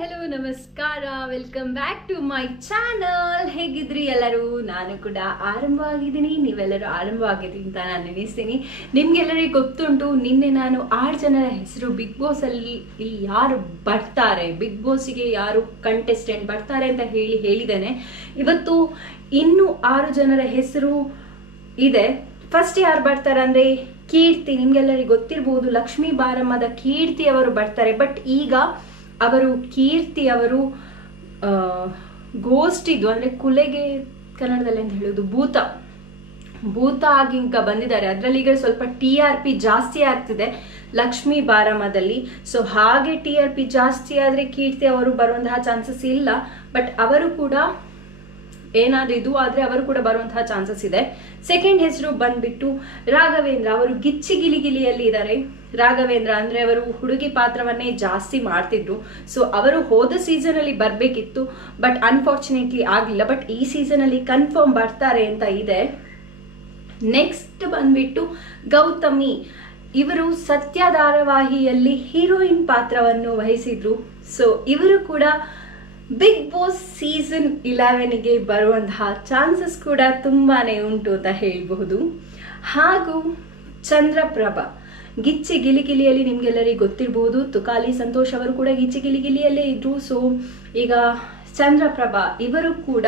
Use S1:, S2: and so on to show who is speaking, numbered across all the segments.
S1: Hello, ನಮಸ್ಕಾರ. Welcome back to my channel ಹೇಗಿದ್ರಿ ಎಲ್ಲರೂ? ನಾನು ಕೂಡ ಆರಂಭವಾಗಿದ್ದೀನಿ. ನೀವೆಲ್ಲರೂ ಆರಂಭವಾಗಿರಿ ಅಂತ ನಾನು ನೆನೆಸ್ತೀನಿ. ನಿಮ್ಗೆಲ್ಲರಿಗೆ ಗೊತ್ತುಂಟು, ನಿನ್ನೆ ನಾನು ಆರು ಜನರ ಹೆಸರು ಬಿಗ್ ಬಾಸ್ ಅಲ್ಲಿ ಇಲ್ಲಿ ಯಾರು ಬರ್ತಾರೆ? ಬಿಗ್ ಬಾಸ್ಗೆ ಯಾರು ಕಂಟೆಸ್ಟೆಂಟ್ ಬರ್ತಾರೆ ಅಂತ ಹೇಳಿ ಹೇಳಿದ್ದೇನೆ. ಇವತ್ತು ಇನ್ನು ಆರು ಜನರ ಹೆಸರು ಇದೆ. ಫಸ್ಟ್ ಯಾರು ಬರ್ತಾರೆ ಅಂದ್ರೆ ಕೀರ್ತಿ. ನಿಮ್ಗೆಲ್ಲರಿಗೆ ಗೊತ್ತಿರ್ಬೋದು, ಲಕ್ಷ್ಮೀ ಬಾರಮ್ಮದ ಕೀರ್ತಿ ಅವರು ಬರ್ತಾರೆ. ಬಟ್ ಈಗ ಅವರು ಕೀರ್ತಿ ಅವರು ಗೋಸ್ಟ್ ಇದು ಅಂದ್ರೆ ಕುಲೆಗೆ ಕನ್ನಡದಲ್ಲಿ ಅಂತ ಹೇಳೋದು ಭೂತ. ಭೂತ ಆಗಿ ಈಗ ಬಂದಿದ್ದಾರೆ. ಅದರಲ್ಲಿ ಈಗ ಸ್ವಲ್ಪ ಟಿ ಆರ್ ಪಿ ಜಾಸ್ತಿ ಆಗ್ತಿದೆ ಲಕ್ಷ್ಮೀ ಬಾರಾಮದಲ್ಲಿ. ಸೊ ಹಾಗೆ ಟಿ ಆರ್ ಪಿ ಜಾಸ್ತಿ ಆದ್ರೆ ಕೀರ್ತಿ ಅವರು ಬರುವಂತಹ ಚಾನ್ಸಸ್ ಇಲ್ಲ. ಬಟ್ ಅವರು ಕೂಡ ಏನಾದರೂ ಇದು ಆದ್ರೆ ಅವರು ಕೂಡ ಬರುವಂತಹ ಚಾನ್ಸಸ್ ಇದೆ. ಸೆಕೆಂಡ್ ಹೆಸರು ಬಂದ್ಬಿಟ್ಟು ರಾಘವೇಂದ್ರ ಅವರು ಗಿಚ್ಚಿ ಗಿಲಿಗಿಲಿಯಲ್ಲಿ ಇದ್ದಾರೆ. ರಾಘವೇಂದ್ರ ಅಂದ್ರೆ ಅವರು ಹುಡುಗಿ ಪಾತ್ರವನ್ನೇ ಜಾಸ್ತಿ ಮಾಡ್ತಿದ್ರು. ಸೊ ಅವರು ಹೋದ ಸೀಸನ್ ಅಲ್ಲಿ ಬರ್ಬೇಕಿತ್ತು ಬಟ್ ಅನ್ಫಾರ್ಚುನೇಟ್ಲಿ ಆಗ್ಲಿಲ್ಲ. ಬಟ್ ಈ ಸೀಸನ್ ಅಲ್ಲಿ ಕನ್ಫರ್ಮ್ ಬರ್ತಾರೆ ಅಂತ ಇದೆ. ನೆಕ್ಸ್ಟ್ ಬಂದ್ಬಿಟ್ಟು ಗೌತಮಿ. ಇವರು ಸತ್ಯ ಧಾರಾವಾಹಿಯಲ್ಲಿ ಹೀರೋಯಿನ್ ಪಾತ್ರವನ್ನು ವಹಿಸಿದ್ರು. ಸೊ ಇವರು ಕೂಡ ಬಿಗ್ ಬಾಸ್ ಸೀಸನ್ ಇಲೆವೆನ್ಗೆ ಬರುವಂತಹ ಚಾನ್ಸಸ್ ಕೂಡ ತುಂಬಾನೇ ಉಂಟು ಅಂತ ಹೇಳಬಹುದು. ಹಾಗೂ ಚಂದ್ರಪ್ರಭ. ಗಿಚ್ಚಿ ಗಿಲಿಗಿಲಿಯಲ್ಲಿ ನಿಮ್ಗೆಲ್ಲರಿಗೂ ಗೊತ್ತಿರಬಹುದು ತುಕಾಲಿ ಸಂತೋಷ್ ಅವರು ಕೂಡ ಗಿಚ್ಚಿ ಗಿಲಿಗಿಲಿಯಲ್ಲೇ ಇದ್ರು. ಸೊ ಈಗ ಚಂದ್ರಪ್ರಭಾ ಇವರು ಕೂಡ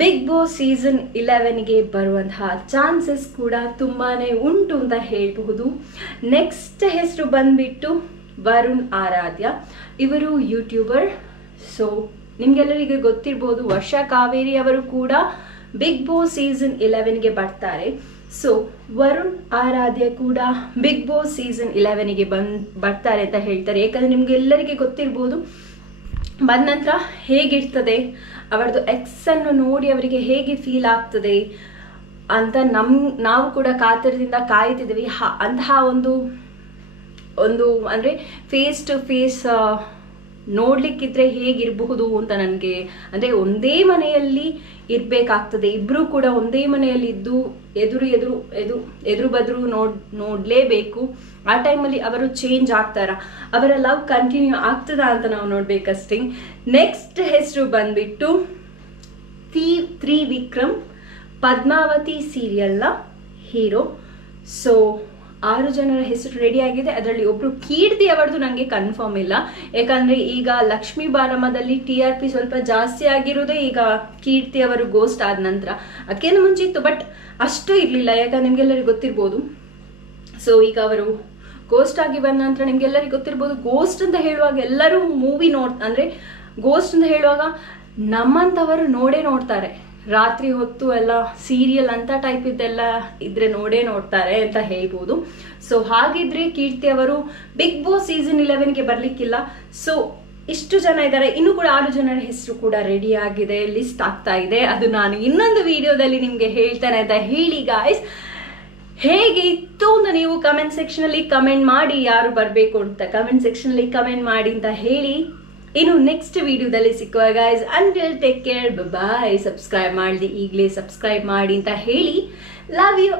S1: ಬಿಗ್ ಬಾಸ್ ಸೀಸನ್ ಇಲೆವೆನ್ಗೆ ಬರುವಂತಹ ಚಾನ್ಸಸ್ ಕೂಡ ತುಂಬಾನೇ ಉಂಟು ಅಂತ ಹೇಳಬಹುದು. ನೆಕ್ಸ್ಟ್ ಹೆಸರು ಬಂದ್ಬಿಟ್ಟು ವರುಣ್ ಆರಾಧ್ಯ. ಇವರು ಯೂಟ್ಯೂಬರ್ ಸೊ ನಿಮ್ಗೆಲ್ಲರಿಗೂ ಗೊತ್ತಿರ್ಬೋದು, ವರ್ಷ ಕಾವೇರಿ ಅವರು ಕೂಡ ಬಿಗ್ ಬಾಸ್ ಸೀಸನ್ ಇಲೆವೆನ್ಗೆ ಬರ್ತಾರೆ. ಸೊ ವರುಣ್ ಆರಾಧ್ಯ ಕೂಡ ಬಿಗ್ ಬಾಸ್ ಸೀಸನ್ ಇಲೆವೆನ್ಗೆ ಬಂದ್, ಬರ್ತಾರೆ ಅಂತ ಹೇಳ್ತಾರೆ. ಯಾಕಂದ್ರೆ ನಿಮ್ಗೆ ಎಲ್ಲರಿಗೆ ಗೊತ್ತಿರ್ಬೋದು, ಬಂದ ನಂತರ ಹೇಗಿರ್ತದೆ ಅವರದ್ದು ಎಕ್ಸ್ ಅನ್ನು ನೋಡಿ ಅವರಿಗೆ ಹೇಗೆ ಫೀಲ್ ಆಗ್ತದೆ ಅಂತ ನಮ್, ನಾವು ಕೂಡ ಕಾತರದಿಂದ ಕಾಯ್ತಿದ್ದೀವಿ. ಹ- ಅಂತಹ ಒಂದು ಒಂದು ಅಂದ್ರೆ ಫೇಸ್ ಟು ಫೇಸ್ ನೋಡ್ಲಿಕ್ಕಿದ್ರೆ ಹೇಗಿರಬಹುದು ಅಂತ ನನಗೆ, ಅಂದ್ರೆ ಒಂದೇ ಮನೆಯಲ್ಲಿ ಇರಬೇಕಾಗ್ತದೆ. ಇಬ್ಬರೂ ಕೂಡ ಒಂದೇ ಮನೆಯಲ್ಲಿ ಇದ್ದು ಎದುರು ಎದುರು ಎದು, ಎದುರು ಬದ್ರು ನೋಡ್, ನೋಡಲೇಬೇಕು. ಆ ಟೈಮಲ್ಲಿ ಅವರು ಚೇಂಜ್ ಆಗ್ತಾರ? ಅವರ ಲವ್ ಕಂಟಿನ್ಯೂ ಆಗ್ತದ ಅಂತ ನಾವು ನೋಡ್ಬೇಕಷ್ಟೇ. ನೆಕ್ಸ್ಟ್ ಹೆಸರು ಬಂದ್ಬಿಟ್ಟು ತ್ರಿ ವಿಕ್ರಮ್ ಪದ್ಮಾವತಿ ಸೀರಿಯಲ್ನ ಹೀರೋ ಸೊ ಆರು ಜನರ ಹೆಸರು ರೆಡಿ ಆಗಿದೆ. ಅದರಲ್ಲಿ ಒಬ್ರು ಕೀರ್ತಿ ಅವರದು ನನಗೆ ಕನ್ಫರ್ಮ್ ಇಲ್ಲ. ಯಾಕಂದ್ರೆ ಈಗ ಲಕ್ಷ್ಮೀ ಬಾರಮದಲ್ಲಿ ಟಿ ಆರ್ ಪಿ ಸ್ವಲ್ಪ ಜಾಸ್ತಿ ಆಗಿರೋದೇ ಈಗ ಕೀರ್ತಿ ಅವರು ಗೋಸ್ಟ್ ಆದ ನಂತರ. ಅದಕ್ಕಿಂತ ಮುಂಚೆ ಇತ್ತು ಬಟ್ ಅಷ್ಟು ಇರಲಿಲ್ಲ. ಯಾಕಂದ್ರೆ ನಿಮ್ಗೆಲ್ಲರಿಗೂ ಗೊತ್ತಿರ್ಬೋದು. ಸೊ ಈಗ ಅವರು ಗೋಸ್ಟ್ ಆಗಿ ಬಂದ ನಂತರ ನಿಮ್ಗೆಲ್ಲರಿಗೂ ಗೊತ್ತಿರ್ಬೋದು. ಗೋಸ್ಟ್ ಅಂತ ಹೇಳುವಾಗ ಎಲ್ಲರೂ ಮೂವಿ ನೋಡ್, ಅಂದ್ರೆ ಗೋಸ್ಟ್ ಅಂತ ಹೇಳುವಾಗ ನಮ್ಮಂತವರು ನೋಡೇ ನೋಡ್ತಾರೆ. ರಾತ್ರಿ ಹೊತ್ತು ಎಲ್ಲ ಸೀರಿಯಲ್ ಅಂತ ಟೈಪ್ ಇದ್ದೆಲ್ಲ ಇದ್ರೆ ನೋಡೇ ನೋಡ್ತಾರೆ ಅಂತ ಹೇಳ್ಬೋದು. ಸೊ ಹಾಗಿದ್ರೆ ಕೀರ್ತಿ ಅವರು ಬಿಗ್ ಬಾಸ್ ಸೀಸನ್ ಇಲೆವೆನ್ಗೆ ಬರ್ಲಿಕ್ಕಿಲ್ಲ. ಸೊ ಇಷ್ಟು ಜನ ಇದ್ದಾರೆ ಇನ್ನು ಕೂಡ ಆರು ಜನರ ಹೆಸರು ಕೂಡ ರೆಡಿ ಆಗಿದೆ ಲಿಸ್ಟ್ ಆಗ್ತಾ ಇದೆ. ಅದು ನಾನು ಇನ್ನೊಂದು ವಿಡಿಯೋದಲ್ಲಿ ನಿಮ್ಗೆ ಹೇಳ್ತೇನೆ ಅಂತ ಹೇಳಿ ಗಾಯ್ಸ್ ಹೇಗೆ ಇತ್ತು ಅಂತ ನೀವು ಕಮೆಂಟ್ ಸೆಕ್ಷನ್ ಅಲ್ಲಿ ಕಮೆಂಟ್ ಮಾಡಿ ಯಾರು ಬರಬೇಕು ಅಂತ ಕಮೆಂಟ್ ಸೆಕ್ಷನ್ ಅಲ್ಲಿ ಕಮೆಂಟ್ ಮಾಡಿ ಅಂತ ಹೇಳಿ. ಇನ್ನು ನೆಕ್ಸ್ಟ್ ವಿಡಿಯೋದಲ್ಲಿ ಸಿಕ್ಕುವ guys until take care bye subscribe ಮಾಡಲಿ, ಈಗಲೇ ಸಬ್ಸ್ಕ್ರೈಬ್ ಮಾಡಿ ಅಂತ ಹೇಳಿ. Love you